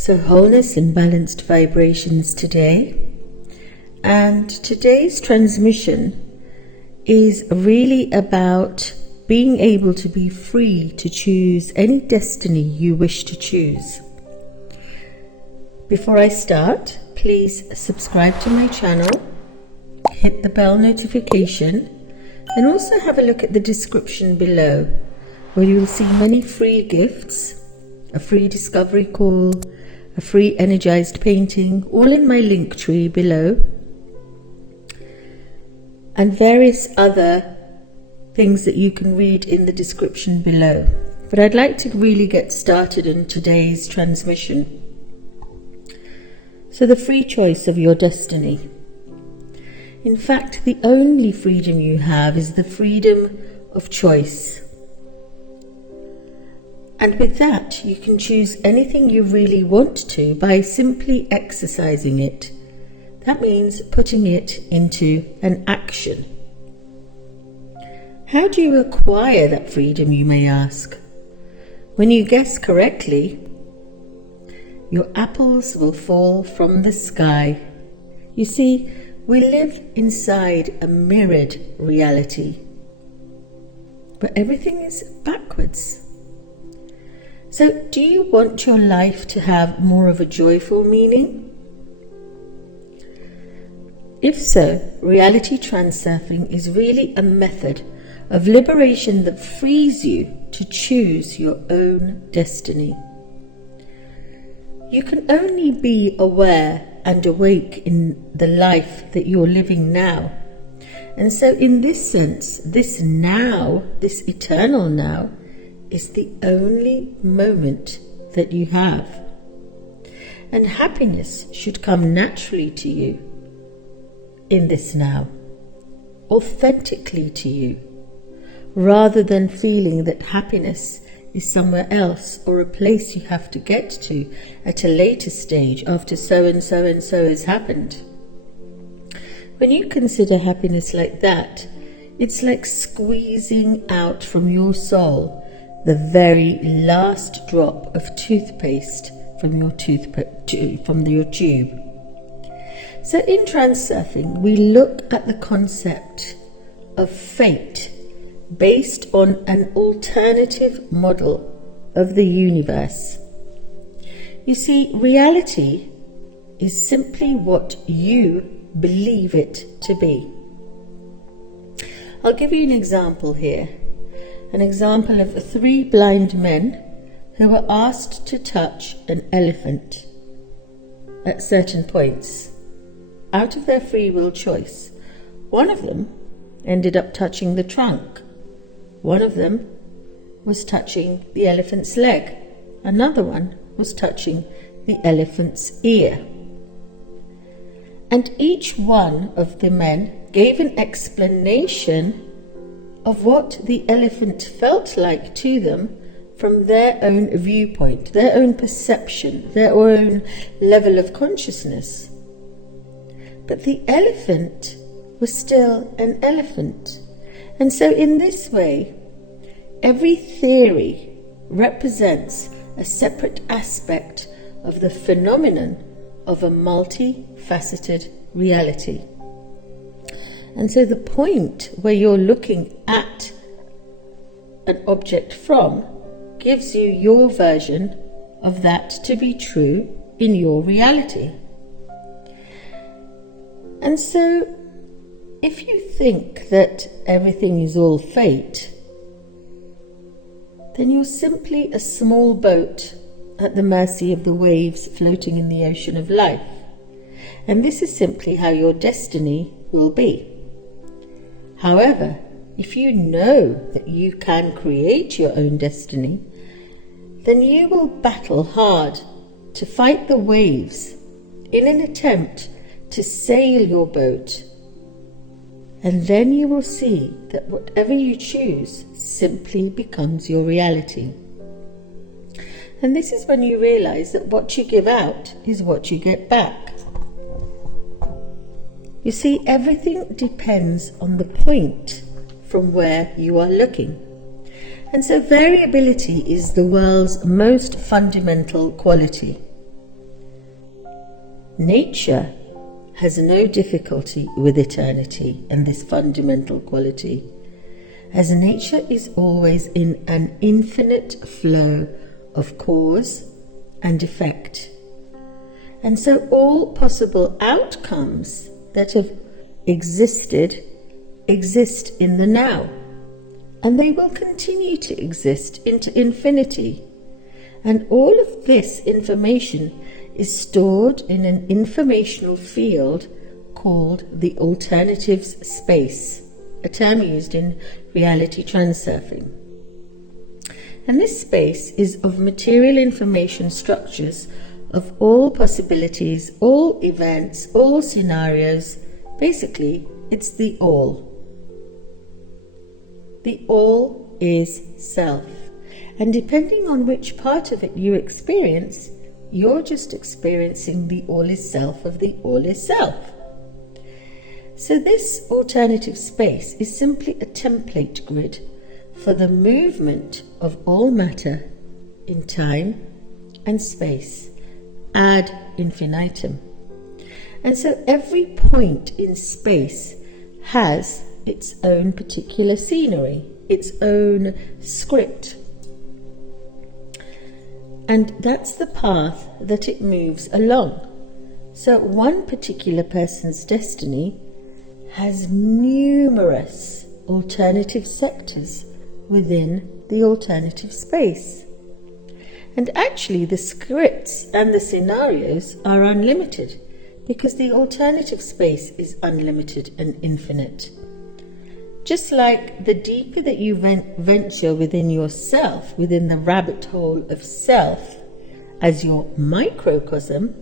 So wholeness and balanced vibrations today, and today's transmission is really about being able to be free to choose any destiny you wish to choose. Before I start, please subscribe to my channel, hit the bell notification, and also have a look at the description below, where you will see many free gifts, a free discovery call, a free energized painting, all in my link tree below, and various other things that you can read in the description below. But I'd like to really get started in today's transmission. So the free choice of your destiny. In fact, the only freedom you have is the freedom of choice. And with that, you can choose anything you really want to by simply exercising it. That means putting it into an action. How do you acquire that freedom, you may ask? When you guess correctly, your apples will fall from the sky. You see, we live inside a mirrored reality, but everything is backwards. So, do you want your life to have more of a joyful meaning? If so, reality transurfing is really a method of liberation that frees you to choose your own destiny. You can only be aware and awake in the life that you're living now. And so in this sense, this now, this eternal now, is the only moment that you have. And happiness should come naturally to you in this now, authentically to you, rather than feeling that happiness is somewhere else or a place you have to get to at a later stage after so and so and so has happened. When you consider happiness like that, it's like squeezing out from your soul the very last drop of toothpaste from your tube. So in Transurfing, we look at the concept of fate based on an alternative model of the universe. You see, reality is simply what you believe it to be. I'll give you an example here. An example of 3 blind men who were asked to touch an elephant at certain points out of their free will choice. One of them ended up touching the trunk. One of them was touching the elephant's leg. Another one was touching the elephant's ear. And each one of the men gave an explanation of what the elephant felt like to them from their own viewpoint, their own perception, their own level of consciousness. But the elephant was still an elephant. And so in this way, every theory represents a separate aspect of the phenomenon of a multifaceted reality. And so the point where you're looking at an object from gives you your version of that to be true in your reality. And so if you think that everything is all fate, then you're simply a small boat at the mercy of the waves floating in the ocean of life. And this is simply how your destiny will be. However, if you know that you can create your own destiny, then you will battle hard to fight the waves in an attempt to sail your boat. And then you will see that whatever you choose simply becomes your reality. And this is when you realize that what you give out is what you get back. You see, everything depends on the point from where you are looking. And so variability is the world's most fundamental quality. Nature has no difficulty with eternity and this fundamental quality, as nature is always in an infinite flow of cause and effect. And so all possible outcomes that have existed exist in the now, and they will continue to exist into infinity. And all of this information is stored in an informational field called the alternatives space, a term used in reality transurfing. And this space is of material information structures of all possibilities, all events, all scenarios. Basically, it's the all. The all is self. And depending on which part of it you experience, you're just experiencing the all is self of the all is self. So this alternative space is simply a template grid for the movement of all matter in time and space ad infinitum. And so every point in space has its own particular scenery, its own script. And that's the path that it moves along. So one particular person's destiny has numerous alternative sectors within the alternative space. And actually the scripts and the scenarios are unlimited, because the alternative space is unlimited and infinite. Just like the deeper that you venture within yourself, within the rabbit hole of self, as your microcosm,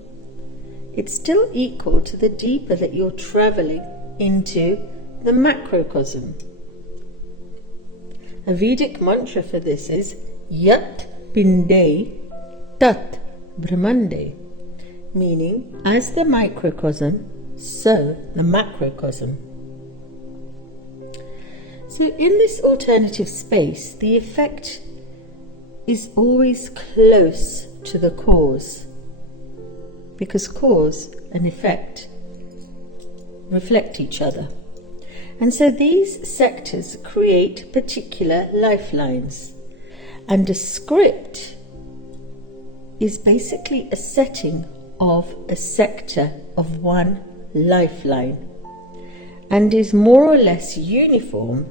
it's still equal to the deeper that you're traveling into the macrocosm. A Vedic mantra for this is Yat Pinde Tat Brahmande, meaning as the microcosm, so the macrocosm. So in this alternative space, the effect is always close to the cause, because cause and effect reflect each other. And so these sectors create particular lifelines, and a script is basically a setting of a sector of one lifeline, and is more or less uniform.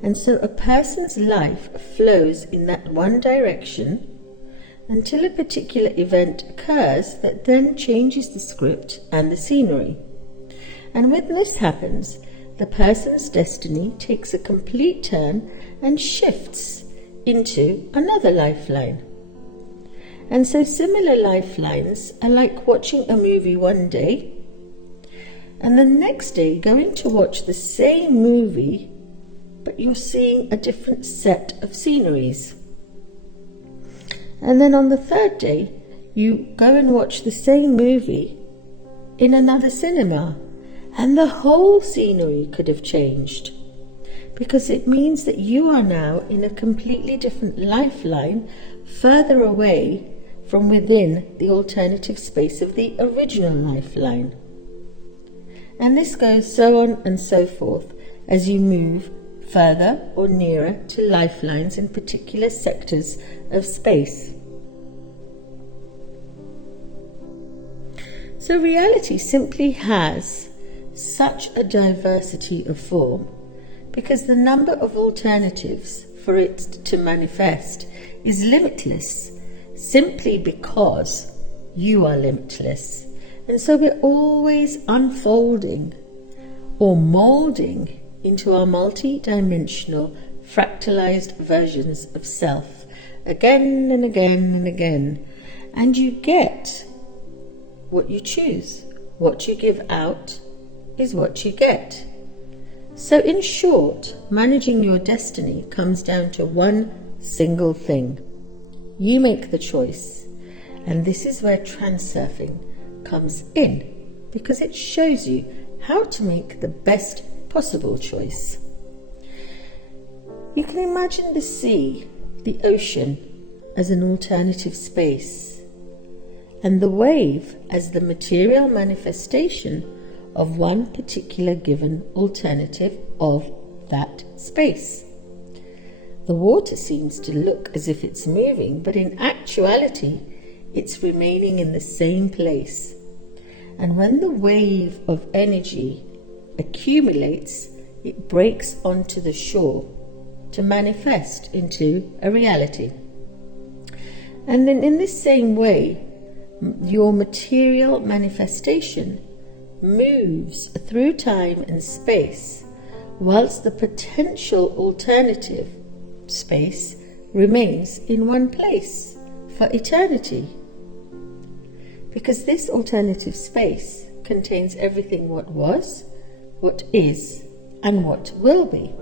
And so a person's life flows in that one direction until a particular event occurs that then changes the script and the scenery. And when this happens, the person's destiny takes a complete turn and shifts into another lifeline. And so similar lifelines are like watching a movie one day and the next day going to watch the same movie, but you're seeing a different set of sceneries. And then on the third day, you go and watch the same movie in another cinema, and the whole scenery could have changed, because it means that you are now in a completely different lifeline, further away from within the alternative space of the original lifeline. And this goes so on and so forth as you move further or nearer to lifelines in particular sectors of space. So reality simply has such a diversity of form because the number of alternatives for it to manifest is limitless, simply because you are limitless. And so we're always unfolding or molding into our multi-dimensional fractalized versions of self again and again and again, and you get what you choose. What you give out is what you get. So in short, managing your destiny comes down to one single thing. You make the choice, and this is where transurfing comes in, because it shows you how to make the best possible choice. You can imagine the sea, the ocean, as an alternative space, and the wave as the material manifestation of one particular given alternative of that space. The water seems to look as if it's moving, but in actuality, it's remaining in the same place. And when the wave of energy accumulates, it breaks onto the shore to manifest into a reality. And then in this same way, your material manifestation moves through time and space, whilst the potential alternative space remains in one place for eternity. Because this alternative space contains everything what was, what is, and what will be.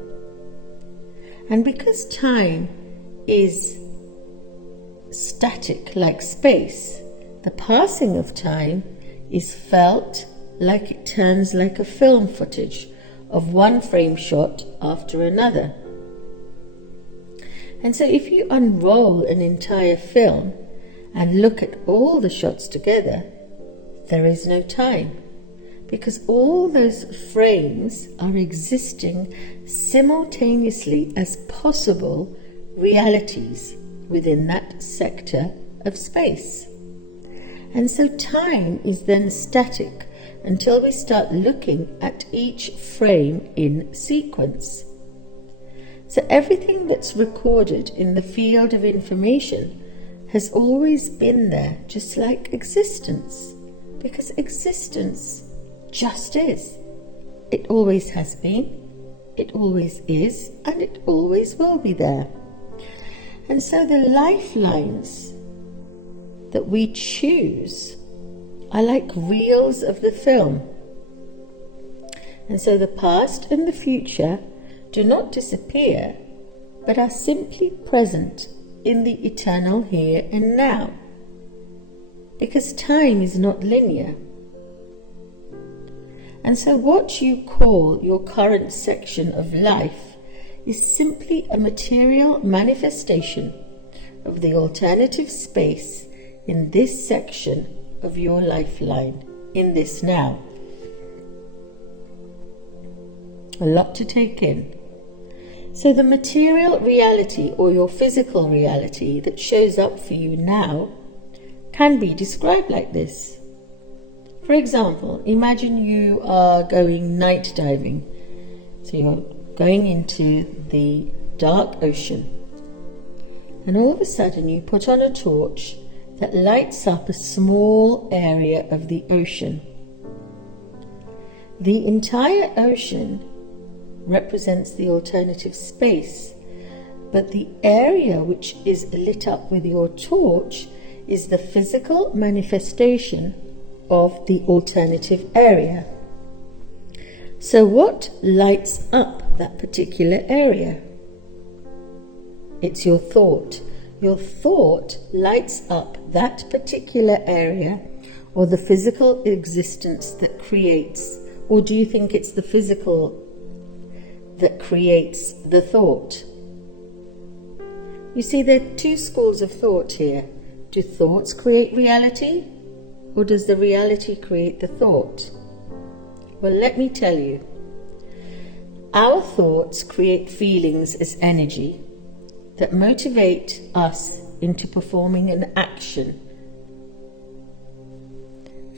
And because time is static like space, the passing of time is felt like it turns like a film footage of one frame shot after another. And so if you unroll an entire film and look at all the shots together, there is no time, because all those frames are existing simultaneously as possible realities within that sector of space. And so time is then static until we start looking at each frame in sequence. So everything that's recorded in the field of information has always been there, just like existence, because existence just is. It always has been, it always is, and it always will be there. And so the lifelines that we choose are like reels of the film. And so the past and the future do not disappear, but are simply present in the eternal here and now, because time is not linear. And so what you call your current section of life is simply a material manifestation of the alternative space in this section of your lifeline, in this now. A lot to take in. So the material reality, or your physical reality that shows up for you now, can be described like this. For example, imagine you are going night diving. So you're going into the dark ocean, and all of a sudden you put on a torch that lights up a small area of the ocean. The entire ocean represents the alternative space, but the area which is lit up with your torch is the physical manifestation of the alternative area. So what lights up that particular area? It's your thought. Your thought lights up that particular area, or the physical existence that creates. Or do you think it's the physical that creates the thought? You see, there are two schools of thought here. Do thoughts create reality, or does the reality create the thought? Well, let me tell you. Our thoughts create feelings as energy that motivate us into performing an action.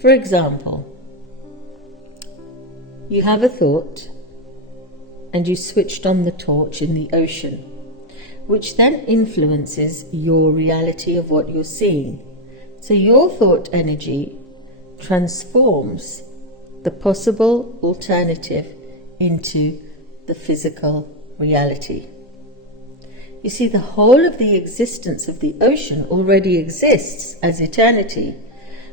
For example, you have a thought and you switched on the torch in the ocean, which then influences your reality of what you're seeing. So your thought energy transforms the possible alternative into the physical reality. You see, the whole of the existence of the ocean already exists as eternity,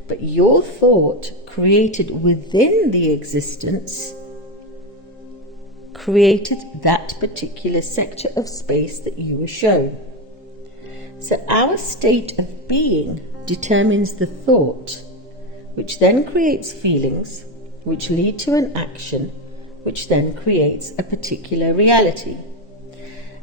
but your thought created within the existence created that particular sector of space that you were shown. So our state of being determines the thought, which then creates feelings, which lead to an action, which then creates a particular reality.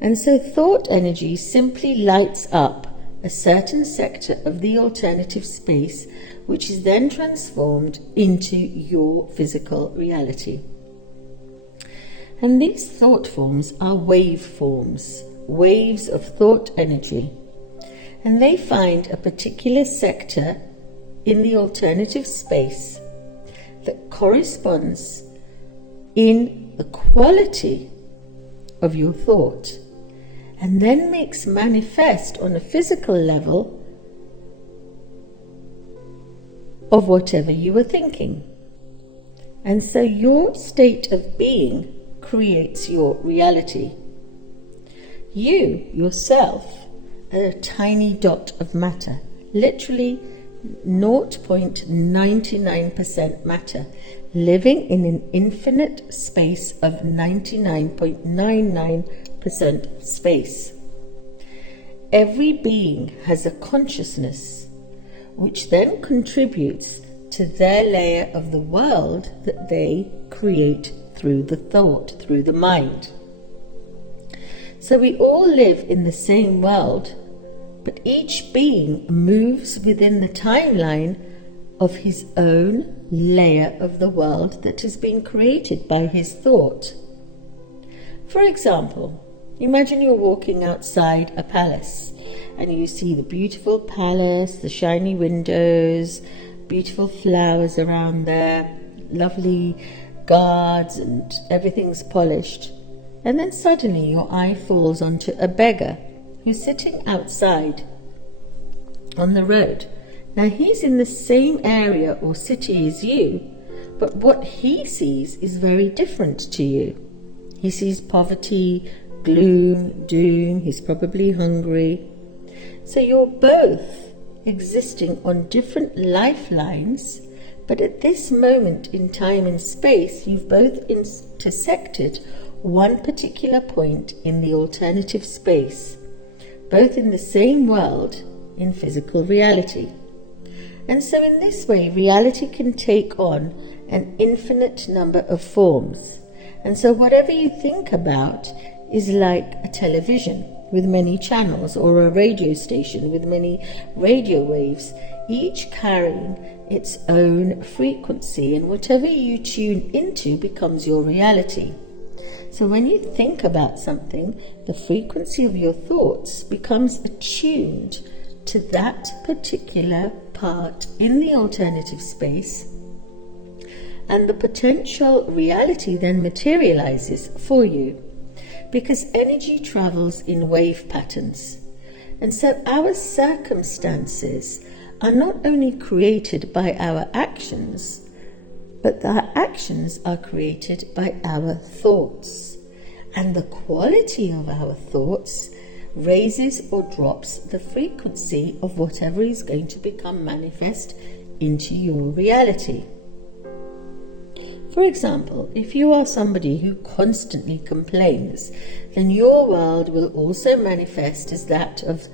And so thought energy simply lights up a certain sector of the alternative space, which is then transformed into your physical reality. And these thought forms are waveforms, waves of thought energy. And they find a particular sector in the alternative space that corresponds in the quality of your thought, and then makes manifest on a physical level of whatever you were thinking. And so your state of being creates your reality. You, yourself, are a tiny dot of matter, literally 0.99% matter, living in an infinite space of 99.99% space. Every being has a consciousness, which then contributes to their layer of the world that they create through the thought, through the mind. So we all live in the same world, but each being moves within the timeline of his own layer of the world that has been created by his thought. For example, imagine you're walking outside a palace and you see the beautiful palace, the shiny windows, beautiful flowers around there, lovely guards, and everything's polished. And then suddenly your eye falls onto a beggar who's sitting outside on the road. Now he's in the same area or city as you, but what he sees is very different to you. He sees poverty, gloom, doom, he's probably hungry. So you're both existing on different lifelines, but at this moment in time and space, you've both intersected one particular point in the alternative space, both in the same world, in physical reality. And so in this way, reality can take on an infinite number of forms. And so whatever you think about is like a television with many channels, or a radio station with many radio waves, each carrying its own frequency, and whatever you tune into becomes your reality. So when you think about something, the frequency of your thoughts becomes attuned to that particular part in the alternative space, and the potential reality then materializes for you, because energy travels in wave patterns. And so our circumstances are not only created by our actions, but our actions are created by our thoughts. And the quality of our thoughts raises or drops the frequency of whatever is going to become manifest into your reality. For example, if you are somebody who constantly complains, then your world will also manifest as that of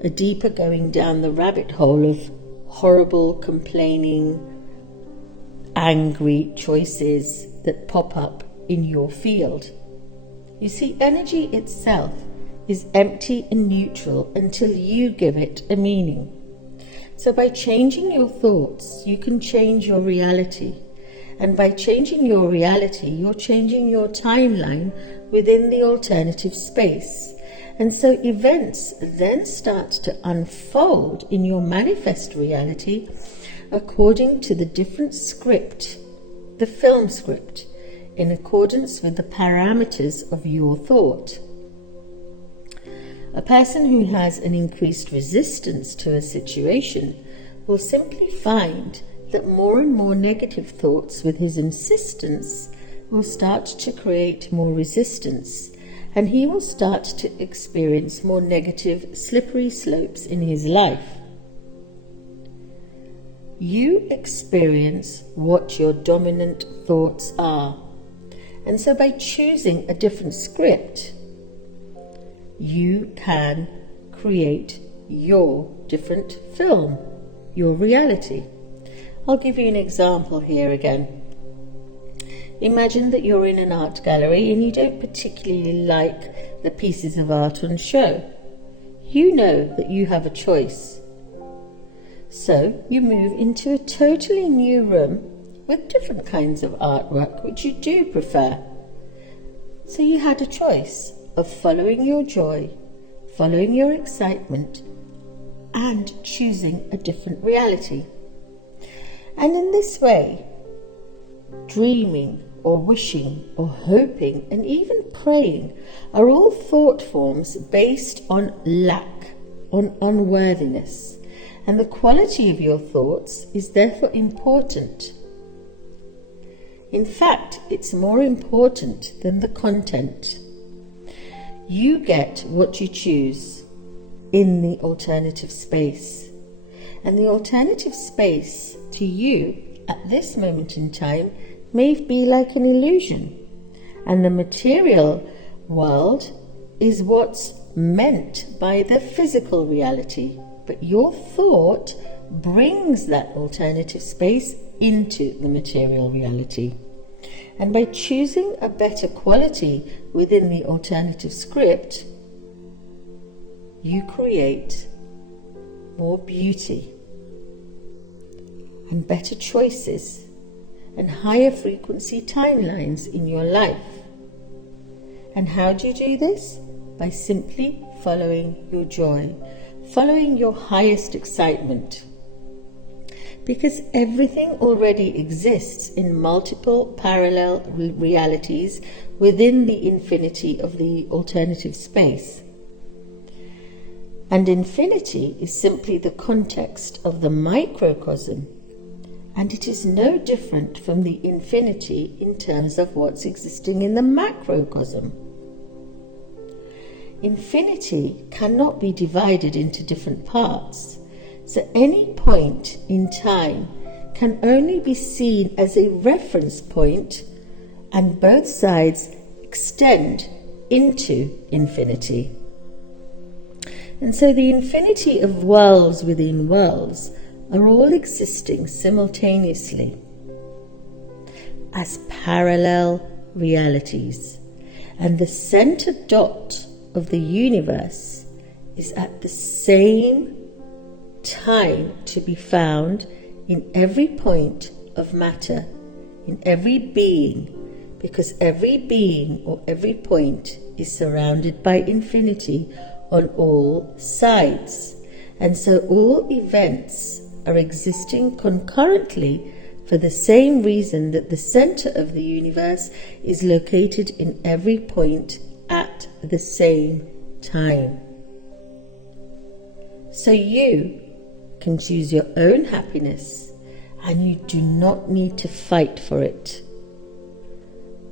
a deeper going down the rabbit hole of horrible, complaining, angry choices that pop up in your field. You see, energy itself is empty and neutral until you give it a meaning. So by changing your thoughts, you can change your reality. And by changing your reality, you're changing your timeline within the alternative space. And so events then start to unfold in your manifest reality according to the different script, the film script, in accordance with the parameters of your thought. A person who has an increased resistance to a situation will simply find that more and more negative thoughts with his insistence will start to create more resistance, and he will start to experience more negative, slippery slopes in his life. You experience what your dominant thoughts are, and so by choosing a different script, you can create your different film, your reality. I'll give you an example here again. Imagine that you're in an art gallery and you don't particularly like the pieces of art on show. You know that you have a choice. So you move into a totally new room with different kinds of artwork which you do prefer. So you had a choice of following your joy, following your excitement, and choosing a different reality. And in this way, dreaming or wishing or hoping and even praying are all thought forms based on lack, on unworthiness, and the quality of your thoughts is therefore important. In fact, it's more important than the content. You get what you choose in the alternative space. And the alternative space to you at this moment in time may be like an illusion. And the material world is what's meant by the physical reality. But your thought brings that alternative space into the material reality. And by choosing a better quality within the alternative script, you create more beauty and better choices and higher frequency timelines in your life. And how do you do this? By simply following your joy, following your highest excitement. Because everything already exists in multiple parallel realities within the infinity of the alternative space. And infinity is simply the context of the microcosm, and it is no different from the infinity in terms of what's existing in the macrocosm. Infinity cannot be divided into different parts. So any point in time can only be seen as a reference point, and both sides extend into infinity. And so the infinity of worlds within worlds are all existing simultaneously as parallel realities. And the center dot of the universe is at the same time to be found in every point of matter, in every being, because every being or every point is surrounded by infinity on all sides. And so all events are existing concurrently for the same reason that the center of the universe is located in every point at the same time. So you can choose your own happiness, and you do not need to fight for it.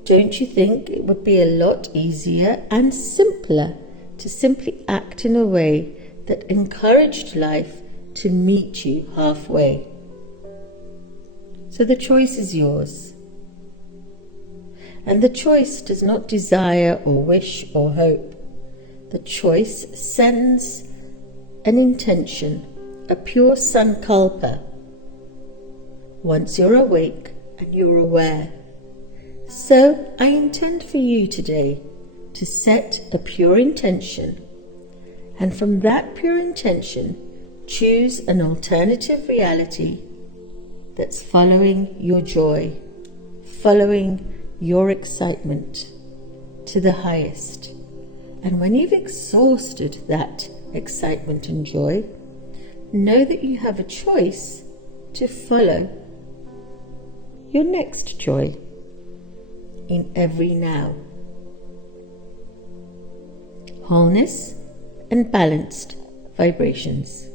Don't you think it would be a lot easier and simpler to simply act in a way that encouraged life to meet you halfway? So the choice is yours. And the choice does not desire or wish or hope. The choice sends an intention, a pure sankalpa, once you're awake and you're aware. So I intend for you today to set a pure intention, and from that pure intention choose an alternative reality that's following your joy, following your excitement to the highest. And when you've exhausted that excitement and joy, know that you have a choice to follow your next joy in every now. Wholeness and balanced vibrations.